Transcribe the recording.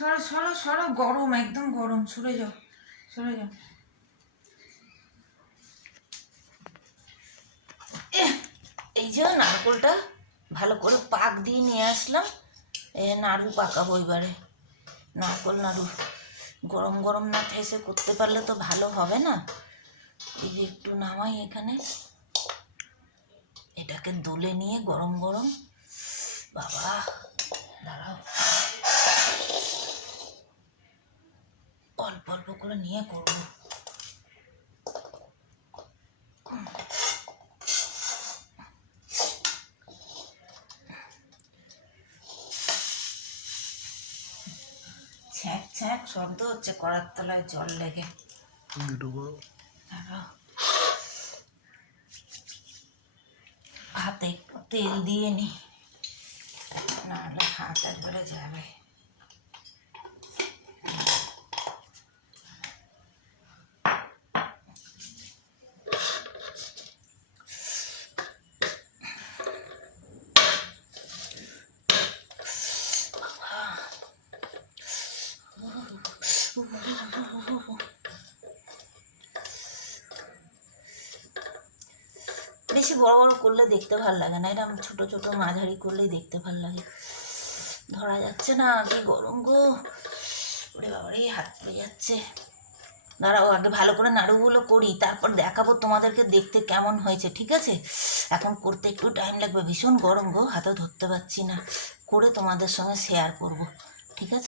সরো সরো সরো, গরম, একদম গরম, সরে যাও সরে যাও। এই যে নারকোলটা ভালো করে পাক দিয়ে নিয়ে আসলাম, নাড়ু পাকাবো এবারে। নারকোল নাড়ু গরম গরম না থেসে করতে পারলে তো ভালো হবে না। এই যে একটু নামাই এখানে, এটাকে দোলে নিয়ে গরম গরম, বাবা দাঁড়াও, অল্প অল্প করে নিয়ে করবো। ছ্যাঁক ছ্যাঁক শব্দ হচ্ছে, কড়ার তলায় জল লেগে। হাতে একটু তেল দিয়ে নি, নাহলে হাত একবারে যাবে। বেশি বড় বড় করলে দেখতে ভালো লাগে না, এরকম ছোট ছোট মাঝারি করলেই দেখতে ভালো লাগে। ধরা যাচ্ছে না, কি গরম গো, ওরে বাবারে হাত পড়ে যাচ্ছে। দাঁড়াও আগে ভালো করে নাড়ুগুলো করি, তারপর দেখাবো তোমাদেরকে দেখতে কেমন হয়েছে, ঠিক আছে? এখন করতে একটু টাইম লাগবে, ভীষণ গরম গো, হাতে ধরতে পারছি না, করে তোমাদের সঙ্গে শেয়ার করব, ঠিক আছে?